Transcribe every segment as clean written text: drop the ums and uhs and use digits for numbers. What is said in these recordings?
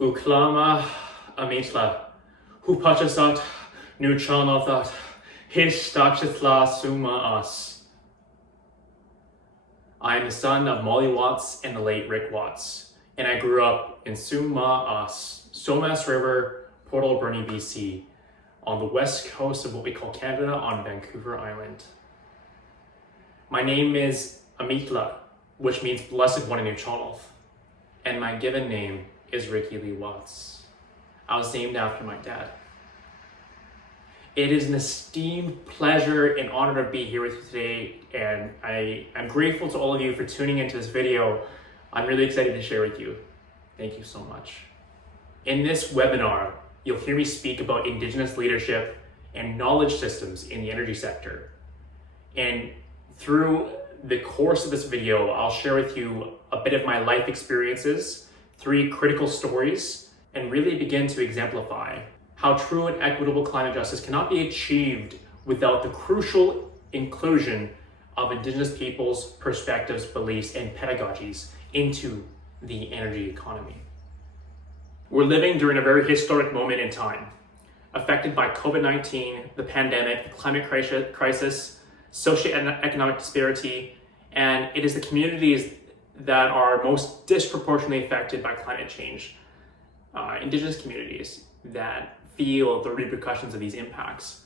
Uklama amitla, hupachasat nuchanathat, hishtachithla suma us. I am the son of Molly Watts and the late Rick Watts, and I grew up in Suma Us, Somas River, Port Alberni, BC, on the west coast of what we call Canada on Vancouver Island. My name is Amitla, which means Blessed One in Nuchanalth, and my given name is Ricky Lee Watts. I was named after my dad. It is an esteemed pleasure and honor to be here with you today, and I'm grateful to all of you for tuning into this video. I'm really excited to share with you. Thank you so much. In this webinar, you'll hear me speak about Indigenous leadership and knowledge systems in the energy sector. And through the course of this video, I'll share with you a bit of my life experiences, 3 critical stories, and really begin to exemplify how true and equitable climate justice cannot be achieved without the crucial inclusion of Indigenous peoples' perspectives, beliefs, and pedagogies into the energy economy. We're living during a very historic moment in time, affected by COVID-19, the pandemic, the climate crisis, socioeconomic disparity, and it is the communities that are most disproportionately affected by climate change, Indigenous communities that feel the repercussions of these impacts.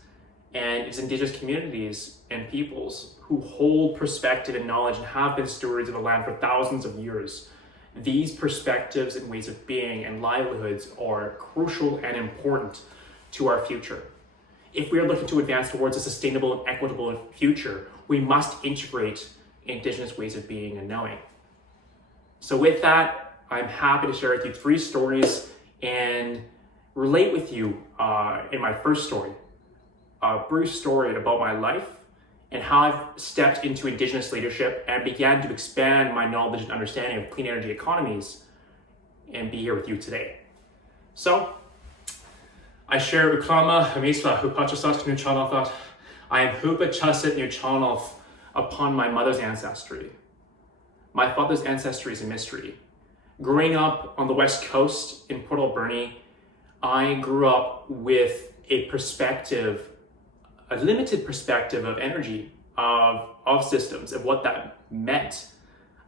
And it's Indigenous communities and peoples who hold perspective and knowledge and have been stewards of the land for thousands of years. These perspectives and ways of being and livelihoods are crucial and important to our future. If we are looking to advance towards a sustainable and equitable future, we must integrate Indigenous ways of being and knowing. So with that, I'm happy to share with you 3 stories and relate with you in my first story, a brief story about my life and how I've stepped into Indigenous leadership and began to expand my knowledge and understanding of clean energy economies and be here with you today. So, I share Uklama Hamisla Hupachasat Nuchanalth. I am Hupachasit Nuchanalth upon my mother's ancestry. My father's ancestry is a mystery. Growing up on the west coast in Port Alberni, I grew up with a perspective, a limited perspective of energy, of systems, of what that meant.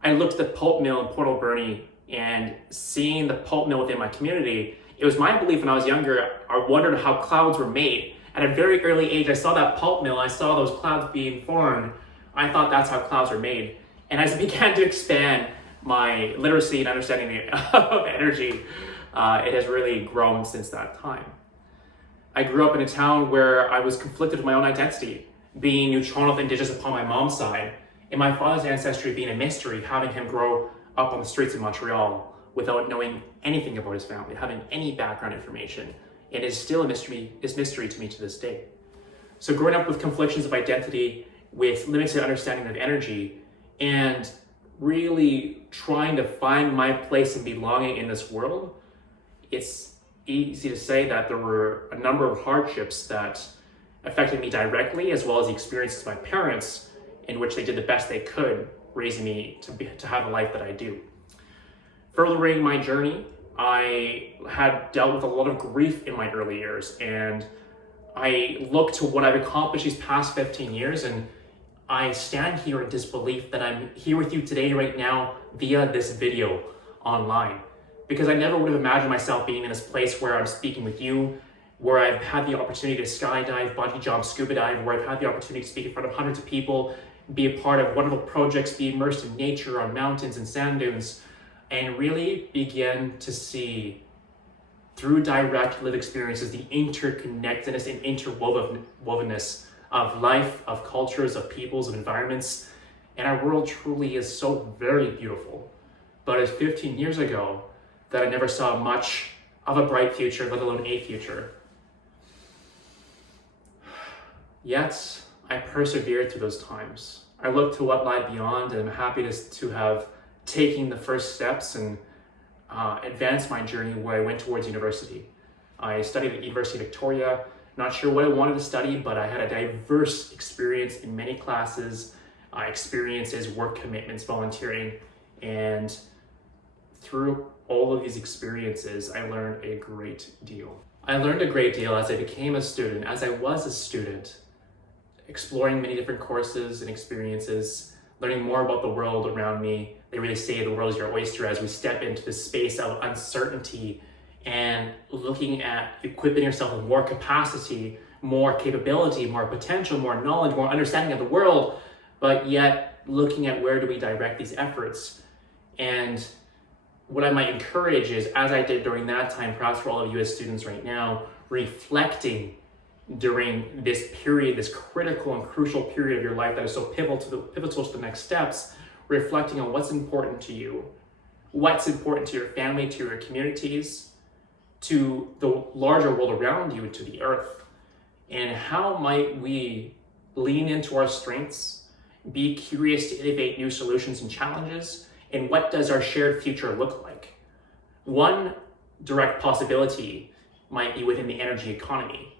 I looked at the pulp mill in Port Alberni and seeing the pulp mill within my community, it was my belief when I was younger, I wondered how clouds were made. At a very early age, I saw that pulp mill, I saw those clouds being formed. I thought that's how clouds were made. And as I began to expand my literacy and understanding of energy, it has really grown since that time. I grew up in a town where I was conflicted with my own identity, being Nuchanalth Indigenous upon my mom's side, and my father's ancestry being a mystery, having him grow up on the streets of Montreal without knowing anything about his family, having any background information. It is still a mystery to me to this day. So growing up with conflictions of identity, with limited understanding of energy, and really trying to find my place and belonging in this world, it's easy to say that there were a number of hardships that affected me directly, as well as the experiences of my parents, in which they did the best they could raising me to have a life that I do. Furthering my journey, I had dealt with a lot of grief in my early years, and I look to what I've accomplished these past 15 years, and I stand here in disbelief that I'm here with you today, right now, via this video online. Because I never would have imagined myself being in this place where I'm speaking with you, where I've had the opportunity to skydive, bungee jump, scuba dive, where I've had the opportunity to speak in front of hundreds of people, be a part of wonderful projects, be immersed in nature on mountains and sand dunes, and really begin to see through direct lived experiences the interconnectedness and interwovenness of life, of cultures, of peoples, of environments. And our world truly is so very beautiful. But as 15 years ago, that I never saw much of a bright future, let alone a future. Yet, I persevered through those times. I look to what lied beyond, and I'm happy to have taken the first steps and advanced my journey where I went towards university. I studied at University of Victoria, not sure what I wanted to study, but I had a diverse experience in many classes, experiences, work commitments, volunteering, and through all of these experiences, I learned a great deal. I learned a great deal as I became a student, as I was a student, exploring many different courses and experiences, learning more about the world around me. They really say the world is your oyster as we step into this space of uncertainty and looking at equipping yourself with more capacity, more capability, more potential, more knowledge, more understanding of the world, but yet looking at where do we direct these efforts. And what I might encourage is, as I did during that time, perhaps for all of you as students right now, reflecting during this period, this critical and crucial period of your life that is so pivotal to the next steps, reflecting on what's important to you, what's important to your family, to your communities, to the larger world around you, to the earth, and how might we lean into our strengths, be curious to innovate new solutions and challenges, and what does our shared future look like? One direct possibility might be within the energy economy.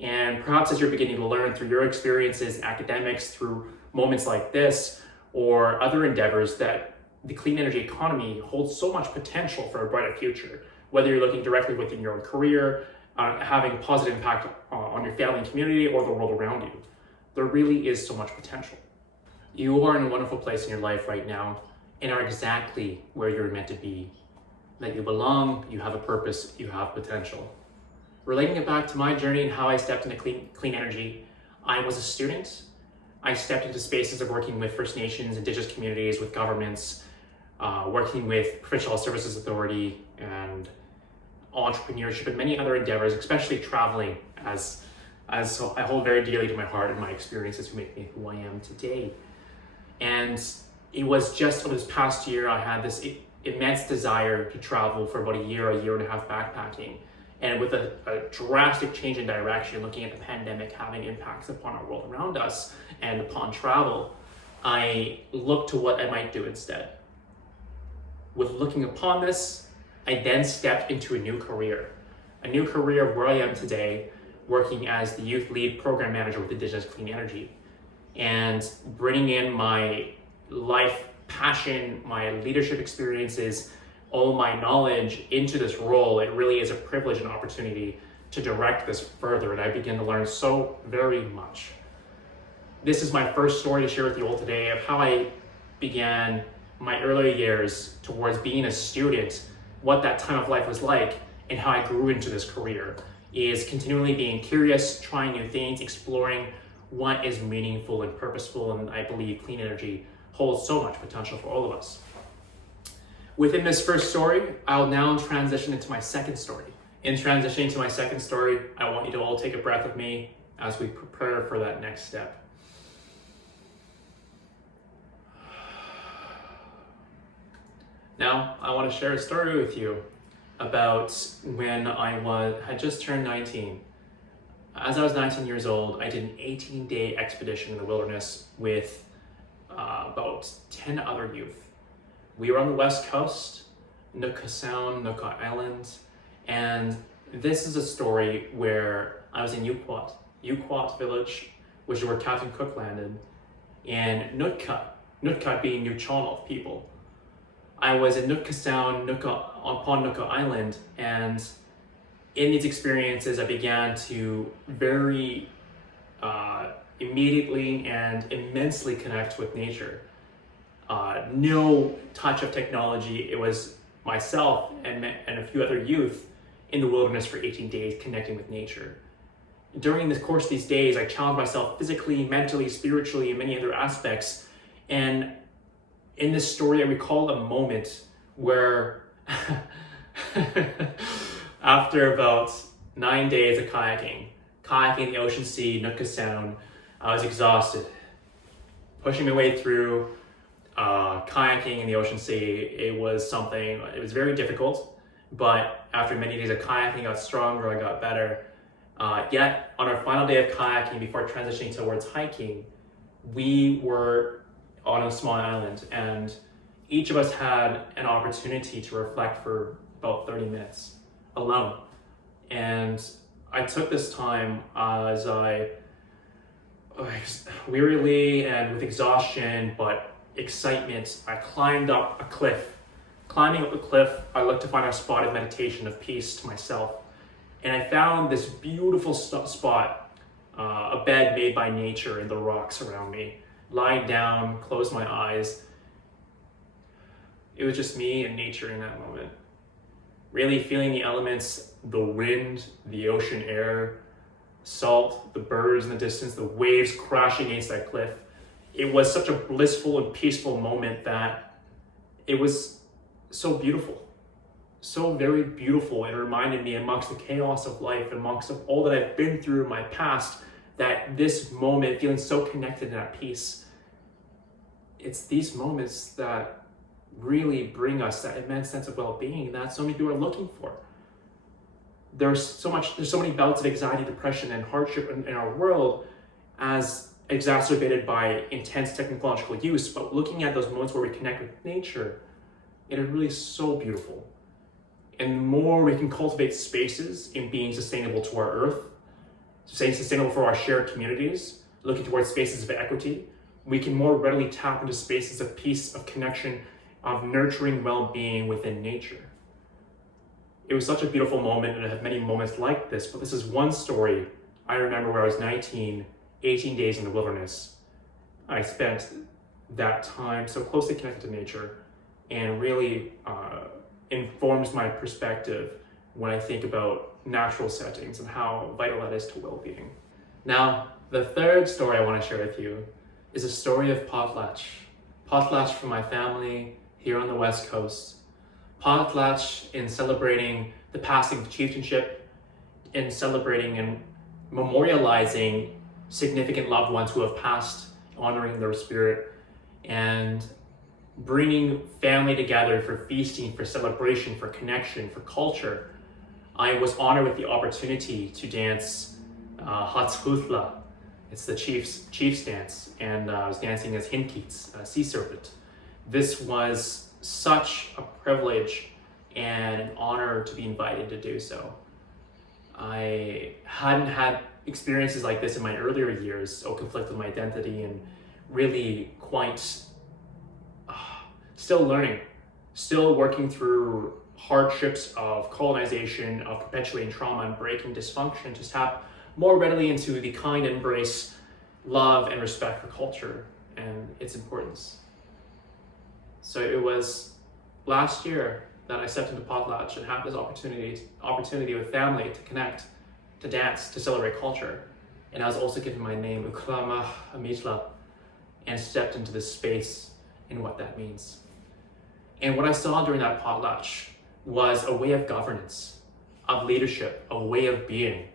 And perhaps as you're beginning to learn through your experiences, academics, through moments like this, or other endeavors, that the clean energy economy holds so much potential for a brighter future, whether you're looking directly within your own career, having positive impact on your family and community, or the world around you. There really is so much potential. You are in a wonderful place in your life right now and are exactly where you're meant to be. That you belong, you have a purpose, you have potential. Relating it back to my journey and how I stepped into clean energy, I was a student. I stepped into spaces of working with First Nations, Indigenous communities, with governments, working with Provincial Health Services Authority and entrepreneurship and many other endeavors, especially traveling, as I hold very dearly to my heart and my experiences who make me who I am today. And it was just over this past year, I had this immense desire to travel for about a year and a half backpacking. And with a drastic change in direction, looking at the pandemic having impacts upon our world around us and upon travel, I looked to what I might do instead. With looking upon this, I then stepped into a new career of where I am today, working as the youth lead program manager with Indigenous Clean Energy, and bringing in my life passion, my leadership experiences, all my knowledge into this role. It really is a privilege and opportunity to direct this further, and I begin to learn so very much. This is my first story to share with you all today of how I began my early years towards being a student, what that time of life was like, and how I grew into this career. Is continually being curious, trying new things, exploring what is meaningful and purposeful, and I believe clean energy holds so much potential for all of us. Within this first story, I'll now transition into my second story. In transitioning to my second story, I want you to all take a breath with me as we prepare for that next step. Now, I want to share a story with you about when I had just turned 19. As I was 19 years old, I did an 18-day expedition in the wilderness with about 10 other youth. We were on the west coast, Nootka Sound, Nootka Island, and this is a story where I was in Yuquat village, which is where Captain Cook landed, and Nootka being Nuu-chah-nulth people. I was in Nootka Sound, upon Nootka Island, and in these experiences, I began to very immediately and immensely connect with nature. No touch of technology. It was myself and a few other youth in the wilderness for 18 days connecting with nature. During the course of these days, I challenged myself physically, mentally, spiritually, and many other aspects. And in this story, I recall a moment where after about 9 days of kayaking the ocean sea, Nootka Sound, I was exhausted. Pushing my way through kayaking in the ocean sea, it was very difficult, but after many days of kayaking, I got stronger, I got better. Yet, on our final day of kayaking, before transitioning towards hiking, we were on a small island, and each of us had an opportunity to reflect for about 30 minutes alone. And I took this time as I wearily and with exhaustion but excitement, I climbed up a cliff Climbing up the cliff, I looked to find a spot of meditation, of peace to myself. And I found this beautiful spot, a bed made by nature in the rocks around me. Lying down, closed my eyes. It was just me and nature in that moment. Really feeling the elements, the wind, the ocean air, salt, the birds in the distance, the waves crashing against that cliff. It was such a blissful and peaceful moment that it was so beautiful, so very beautiful. It reminded me, amongst the chaos of life, amongst all that I've been through in my past, that this moment, feeling so connected and at peace, it's these moments that really bring us that immense sense of well-being that so many people are looking for. There's so many bouts of anxiety, depression, and hardship in our world, as exacerbated by intense technological use. But looking at those moments where we connect with nature, it is really so beautiful. And the more we can cultivate spaces in being sustainable to our earth, staying sustainable for our shared communities, looking towards spaces of equity, we can more readily tap into spaces of peace, of connection, of nurturing well-being within nature. It was such a beautiful moment, and I have many moments like this, but this is one story I remember where I was 19, 18 days in the wilderness. I spent that time so closely connected to nature, and really informs my perspective when I think about natural settings and how vital that is to well-being. Now, the third story I want to share with you is a story of potlatch. Potlatch from my family here on the West Coast. Potlatch in celebrating the passing of chieftainship, in celebrating and memorializing significant loved ones who have passed, honoring their spirit, and bringing family together for feasting, for celebration, for connection, for culture. I was honored with the opportunity to dance Hatshuthla. It's the chief's dance, and I was dancing as Hinkeets, a sea serpent. This was such a privilege and an honor to be invited to do so. I hadn't had experiences like this in my earlier years, so conflict with my identity, and really quite still learning, still working through hardships of colonization, of perpetuating trauma and breaking dysfunction, to tap more readily into the kind embrace, love, and respect for culture and its importance. So it was last year that I stepped into potlatch and had this opportunity with family to connect, to dance, to celebrate culture. And I was also given my name, Uklama Amitla, and stepped into this space and what that means. And what I saw during that potlatch was a way of governance, of leadership, a way of being,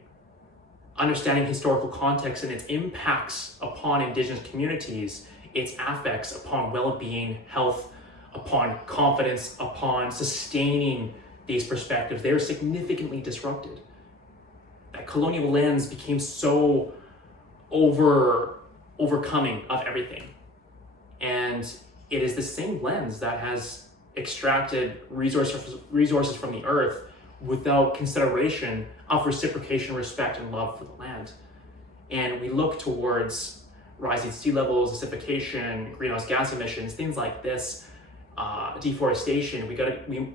understanding historical context and its impacts upon Indigenous communities, its affects upon well-being, health, upon confidence, upon sustaining these perspectives. They are significantly disrupted. That colonial lens became so overcoming of everything. And it is the same lens that has extracted resources from the earth without consideration of reciprocation, respect, and love for the land. And we look towards rising sea levels, acidification, greenhouse gas emissions, things like this, deforestation.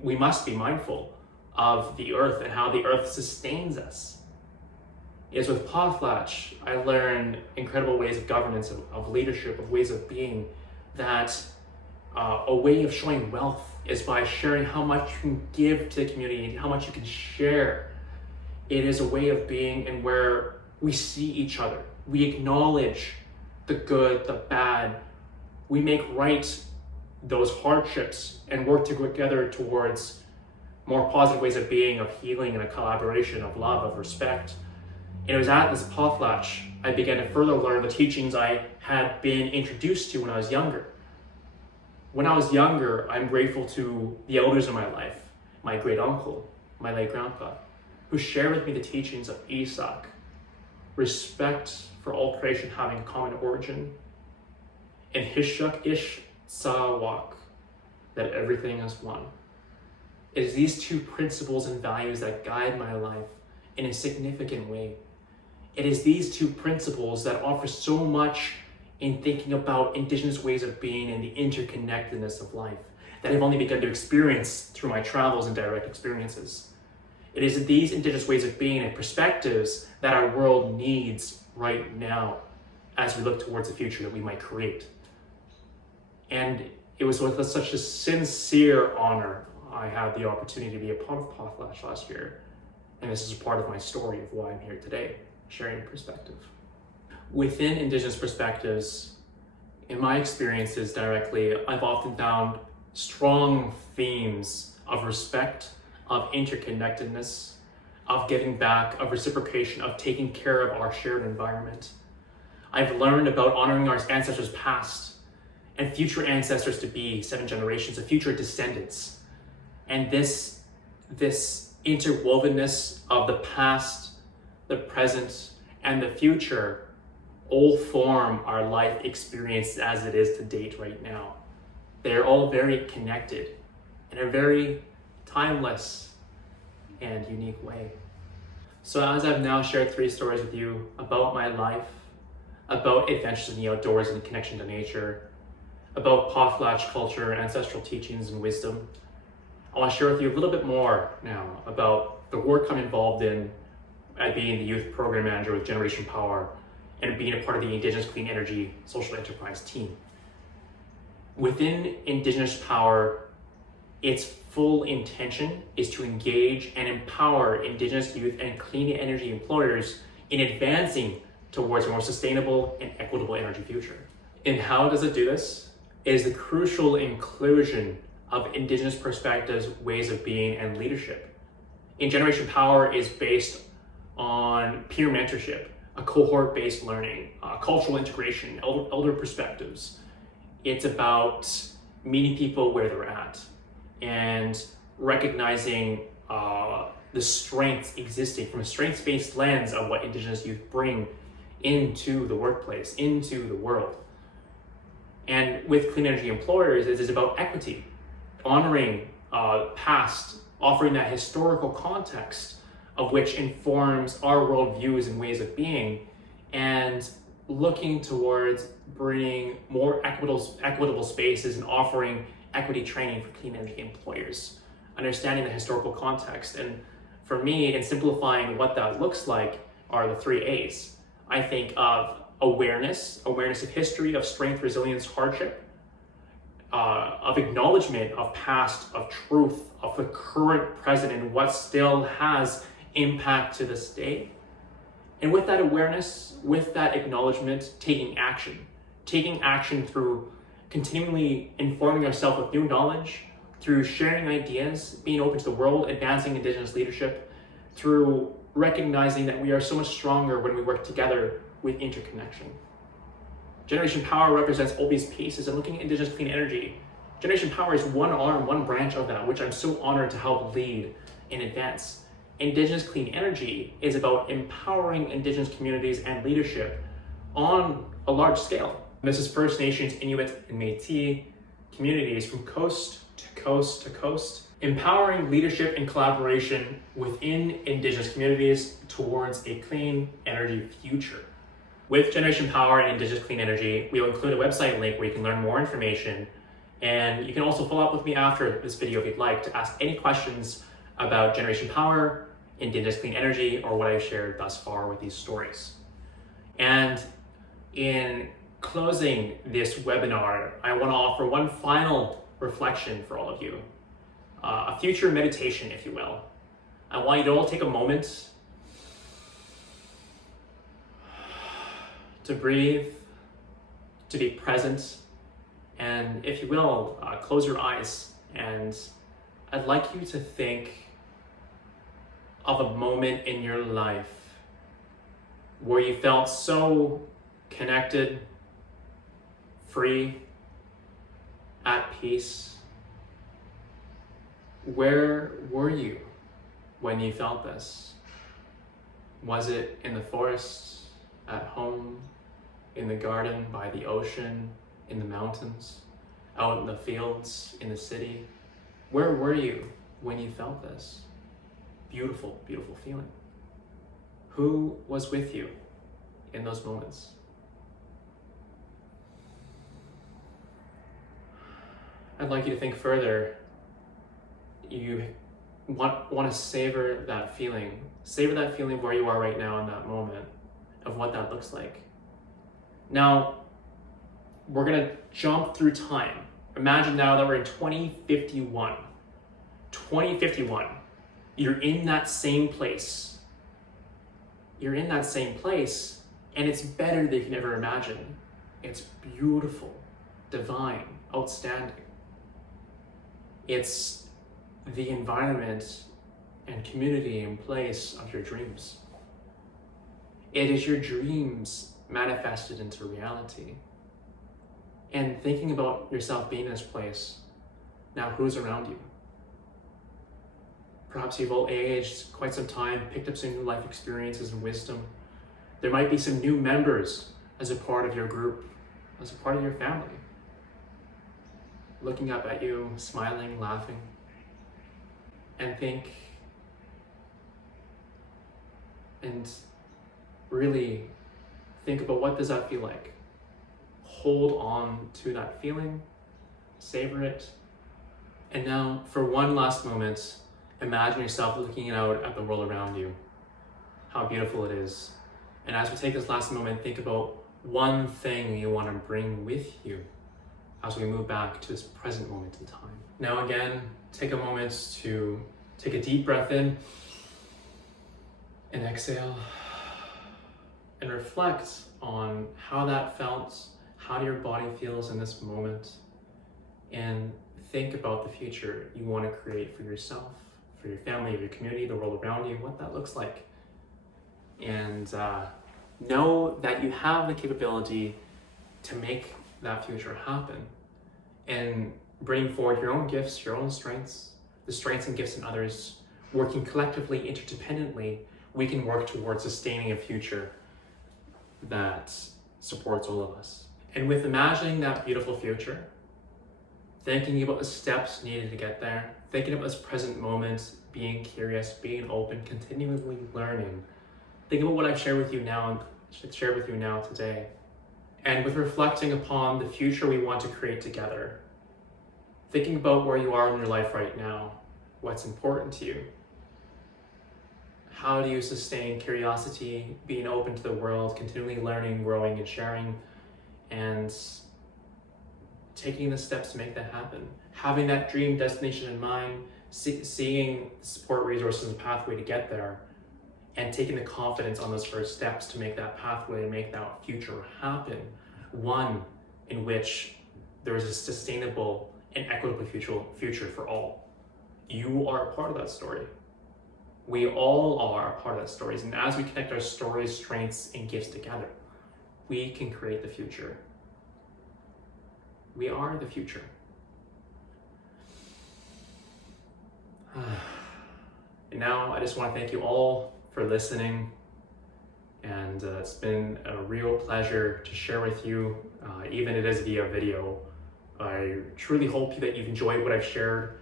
We must be mindful of the earth and how the earth sustains us. Is with potlatch, I learned incredible ways of governance, of leadership, of ways of being, that a way of showing wealth is by sharing how much you can give to the community and how much you can share. It is a way of being and where we see each other. We acknowledge the good, the bad. We make right those hardships and work together towards more positive ways of being, of healing, and a collaboration, of love, of respect. And it was at this potlatch I began to further learn the teachings I had been introduced to when I was younger. When I was younger, I'm grateful to the elders in my life, my great uncle, my late grandpa, who shared with me the teachings of Isak, respect for all creation having a common origin, and Hishak Ish Sawak, that everything is one. It is these two principles and values that guide my life in a significant way. It is these two principles that offer so much in thinking about Indigenous ways of being and the interconnectedness of life. that I've only begun to experience through my travels and direct experiences. It is these Indigenous ways of being and perspectives that our world needs right now as we look towards the future that we might create. And it was with such a sincere honor I had the opportunity to be a part of Potlatch last year. And this is a part of my story of why I'm here today, sharing perspective. Within Indigenous perspectives, in my experiences directly, I've often found strong themes of respect, of interconnectedness, of giving back, of reciprocation, of taking care of our shared environment. I've learned about honoring our ancestors past and future ancestors to be, 7 generations of future descendants. And this interwovenness of the past, the present, and the future all form our life experience as it is to date right now. They're all very connected in a very timeless and unique way. So as I've now shared 3 stories with you about my life, about adventures in the outdoors and connection to nature, about Potlatch culture, ancestral teachings, and wisdom, I want to share with you a little bit more now about the work I'm involved in at being the youth program manager with Generation Power and being a part of the Indigenous Clean Energy Social Enterprise team. Within Indigenous Power, its full intention is to engage and empower Indigenous youth and clean energy employers in advancing towards a more sustainable and equitable energy future. And how does it do this? It is the crucial inclusion of Indigenous perspectives, ways of being, and leadership. In Generation Power is based on peer mentorship, a cohort-based learning, cultural integration, elder perspectives. It's about meeting people where they're at and recognizing the strengths existing from a strengths-based lens of what Indigenous youth bring into the workplace, into the world. And with clean energy employers, it is about equity, honoring past, offering that historical context of which informs our worldviews and ways of being, and looking towards bringing more equitable spaces and offering equity training for clean energy employers, understanding the historical context. And for me, in simplifying what that looks like, are the 3 A's. I think of awareness of history, of strength, resilience, hardship, of acknowledgement of past, of truth, of the current, present, and what still has impact to this day. And with that awareness, with that acknowledgement, taking action through continually informing ourselves with new knowledge, through sharing ideas, being open to the world, advancing Indigenous leadership, through recognizing that we are so much stronger when we work together with interconnection. Generation Power represents all these pieces, and looking at Indigenous clean energy, Generation Power is one arm, one branch of that, which I'm so honored to help lead and advance. Indigenous clean energy is about empowering Indigenous communities and leadership on a large scale. This is First Nations, Inuit, and Métis communities from coast to coast to coast, empowering leadership and collaboration within Indigenous communities towards a clean energy future. With Generation Power and Indigenous Clean Energy, we will include a website link where you can learn more information, and you can also follow up with me after this video if you'd like to ask any questions about Generation Power, Indigenous Clean Energy, or what I've shared thus far with these stories. And in closing this webinar, I want to offer one final reflection for all of you, a future meditation, if you will. I want you to all take a moment to breathe, to be present, and if you will, close your eyes. And I'd like you to think of a moment in your life where you felt so connected, free, at peace. Where were you when you felt this? Was it in the forest, at home, in the garden, by the ocean, in the mountains, out in the fields, in the city? Where were you when you felt this? Beautiful, beautiful feeling. Who was with you in those moments? I'd like you to think further. You want to savor that feeling. Savor that feeling of where you are right now in that moment, of what that looks like. Now, we're gonna jump through time. Imagine now that we're in 2051. 2051. You're in that same place. You're in that same place, and it's better than you can ever imagine. It's beautiful, divine, outstanding. It's the environment and community and place of your dreams. It is your dreams manifested into reality. And thinking about yourself being in this place, now who's around you? Perhaps you've all aged quite some time, picked up some new life experiences and wisdom. There might be some new members as a part of your group, as a part of your family. Looking up at you, smiling, laughing, and really think about what does that feel like. Hold on to that feeling, savor it, and now for one last moment, imagine yourself looking out at the world around you, how beautiful it is. And as we take this last moment, think about one thing you want to bring with you as we move back to this present moment in time. Now again, take a moment to take a deep breath in and exhale, and reflect on how that felt, how your body feels in this moment, and think about the future you want to create for yourself, for your family, your community, the world around you, what that looks like. And know that you have the capability to make that future happen and bring forward your own gifts, your own strengths, the strengths and gifts in others. Working collectively, interdependently, we can work towards sustaining a future that supports all of us. And with imagining that beautiful future, thinking about the steps needed to get there, thinking about this present moment, being curious, being open, continually learning, think about what I've shared with you now today. And with reflecting upon the future we want to create together, thinking about where you are in your life right now, what's important to you. How do you sustain curiosity, being open to the world, continually learning, growing, and sharing, and taking the steps to make that happen? Having that dream destination in mind, seeing support resources and pathway to get there, and taking the confidence on those first steps to make that pathway and make that future happen. One in which there is a sustainable and equitable future for all. You are a part of that story. We all are a part of that story. And as we connect our stories, strengths, and gifts together, we can create the future. We are the future. And now I just want to thank you all for listening. And it's been a real pleasure to share with you, even it is via video. I truly hope that you've enjoyed what I've shared.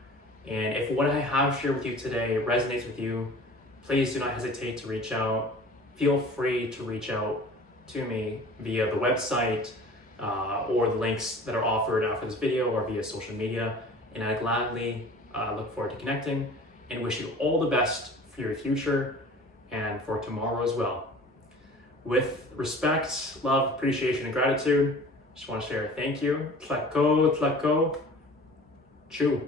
And if what I have shared with you today resonates with you, please do not hesitate to reach out. Feel free to reach out to me via the website or the links that are offered after this video or via social media. And I gladly look forward to connecting and wish you all the best for your future and for tomorrow as well. With respect, love, appreciation, and gratitude, just want to share a thank you. Tlako, tlako, chew.